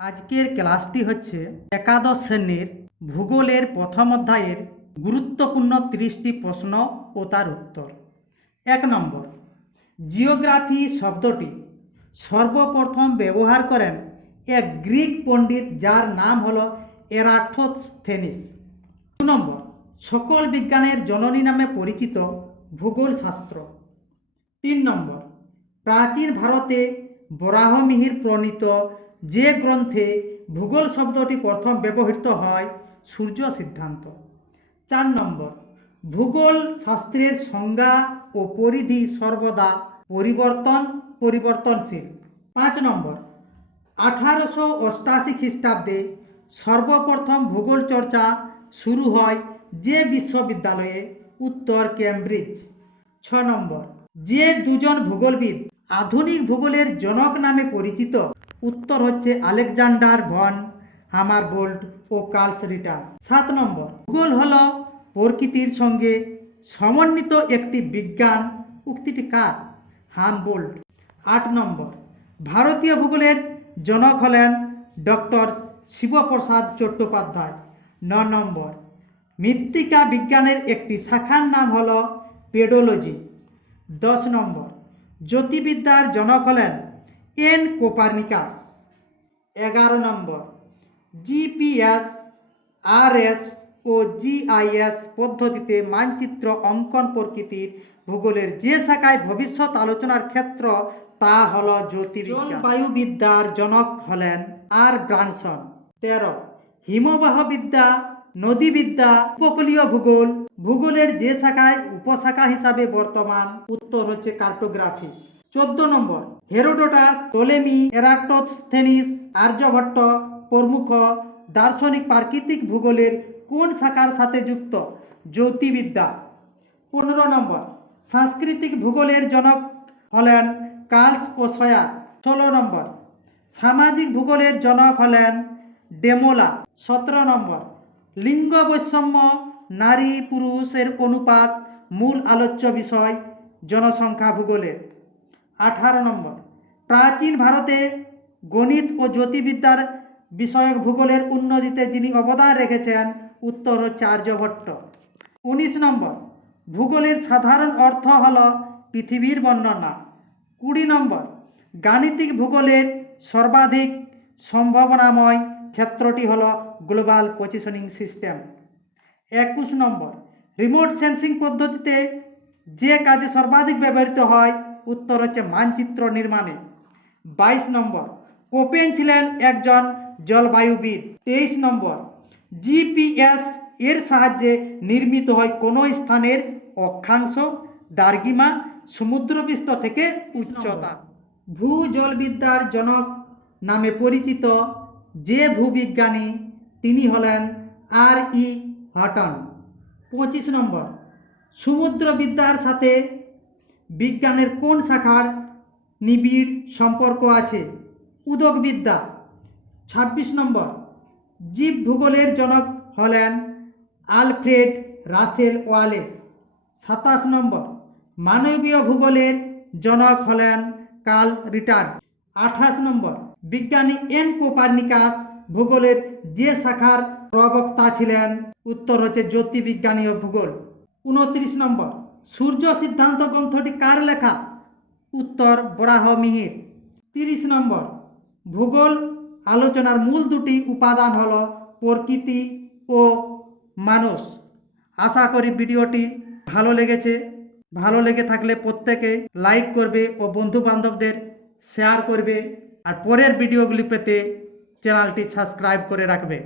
আজকের ক্লাসটি হচ্ছে একাদশ শ্রেণীর ভূগোলের প্রথম অধ্যায়ের গুরুত্বপূর্ণ 30টি প্রশ্ন ও তার উত্তর। 1 নম্বর, জিওগ্রাফি শব্দটি সর্বপ্রথম ব্যবহার করেন এক গ্রিক পণ্ডিত যার নাম হলো এরাটোস্থেনিস। 2 নম্বর, সকল বিজ্ঞানের জননী নামে পরিচিত ভূগোল শাস্ত্র। 3 নম্বর, প্রাচীন ভারতে বরাহমিহির প্রণীত যে গ্রন্থে ভূগোল শব্দটি প্রথম ব্যবহৃত হয় সূর্য সিদ্ধান্ত। 4 নম্বর, ভূগোল শাস্ত্রের সংজ্ঞা ও পরিধি সর্বদা পরিবর্তনশীল। 5 নম্বর, 1888 খ্রিস্টাব্দে সর্বপ্রথম ভূগোল চর্চা শুরু হয় যে বিশ্ববিদ্যালয়ে? উত্তর কেমব্রিজ। 6 নম্বর, যে দুজন ভূগোলবিদ আধুনিক ভূগোলের জনক নামে পরিচিত? উত্তর হচ্ছে আলেকজান্ডার ভন হামারবোল্ট ও কার্ল রিটার। 7 নম্বর, ভূগোল হল প্রকৃতির সঙ্গে সমন্বিত একটি বিজ্ঞান। উক্তিটি কার? হামবোল্ট। 8 নম্বর, ভারতীয় ভূগোলের জনক হলেন ডক্টর শিবপ্রসাদ চট্টোপাধ্যায়। 9 নম্বর, মৃত্তিকা বিজ্ঞানের একটি শাখার নাম হল পেডোলজি। 10 নম্বর, জ্যোতির্বিদ্যার জনক হলেন এন কোপার্নিকাস। 11 নম্বর, জিপিএস, আরএস ও জিআইএস পদ্ধতিতে মানচিত্র অঙ্কন প্রকৃতির ভূগোলের যে শাখায় ভবিষ্যৎ আলোচনার ক্ষেত্র তা হল জ্যোতির্বিজ্ঞান। জলবায়ুবিদ্যার জনক হলেন আর ব্রানসন। 13, হিমবাহবিদ্যা, নদীবিদ্যা, উপকূলীয় ভূগোল ভূগোলের যে শাখায় উপশাখা হিসাবে বর্তমান? উত্তর হচ্ছে কার্টোগ্রাফি। 14 নম্বর, হেরোডোটাস, টলেমি, এরাটোস্থেনিস, আর্যভট্ট প্রমুখ দার্শনিক প্রাকৃতিক ভূগোলের কোন শাখার সাথে যুক্ত? জ্যোতির্বিদ্যা। 15 নম্বর, সাংস্কৃতিক ভূগোলের জনক হলেন কার্ল স্পোসয়ার। 16 নম্বর, সামাজিক ভূগোলের জনক হলেন ডেমোলা। 17 নম্বর, লিঙ্গ বৈষম্য, নারী পুরুষের অনুপাত মূল আলোচ্য বিষয় জনসংখ্যা ভূগোলের। 18 নম্বর, প্রাচীন ভারতে গণিত ও জ্যোতির্বিদ্যার বিষয়ক ভূগোলের উন্নতিতে যিনি অবদান রেখেছেন? উত্তর হচ্ছে আর্যভট্ট। 19 নম্বর, ভূগোলের সাধারণ অর্থ হল পৃথিবীর বর্ণনা। 20 নম্বর, গাণিতিক ভূগোলের সর্বাধিক সম্ভাবনাময় ক্ষেত্রটি হল গ্লোবাল পজিশনিং সিস্টেম। 21 নম্বর, রিমোট সেন্সিং পদ্ধতিতে যে কাজে সর্বাধিক ব্যবহৃত হয়? উত্তর হচ্ছে মানচিত্র নির্মাণে। 22 নম্বর, কোপেন ছিলেন একজন জলবায়ুবিদ। 23 নম্বর, জিপিএস এর সাহায্যে নির্মিত হয় কোনো স্থানের অক্ষাংশ, দ্রাঘিমা, সমুদ্রপৃষ্ঠ থেকে উচ্চতা। ভূজলবিদ্যার জনক নামে পরিচিত যে ভূবিজ্ঞানী তিনি হলেন আর.ই. হটন। 25 নম্বর, সমুদ্রবিদ্যার সাথে বিজ্ঞানের কোন শাখার নিবিড় সম্পর্ক আছে? উদ্যোগবিদ্যা। 26 নম্বর, জীব ভূগোলের জনক হলেন আলফ্রেড রাসেল ওয়ালেস। 27 নম্বর, মানবীয় ভূগোলের জনক হলেন কার্ল রিটার। 28 নম্বর, বিজ্ঞানী এন কোপার্নিকাস ভূগোলের যে শাখার প্রবক্তা ছিলেন? উত্তর হচ্ছে জ্যোতির্বিজ্ঞানী ও ভূগোল। 29 নম্বর, সূর্য সিদ্ধান্ত গ্রন্থটি কার লেখা? উত্তর বরাহমিহির। 30 নম্বর, ভূগোল আলোচনার মূল দুটি উপাদান হল প্রকৃতি ও মানুষ। আশা করি ভিডিওটি ভালো লেগেছে। ভালো লেগে থাকলে প্রত্যেকে লাইক করবে ও বন্ধু বান্ধবদের শেয়ার করবে, আর পরের ভিডিওগুলি পেতে চ্যানেলটি সাবস্ক্রাইব করে রাখবে।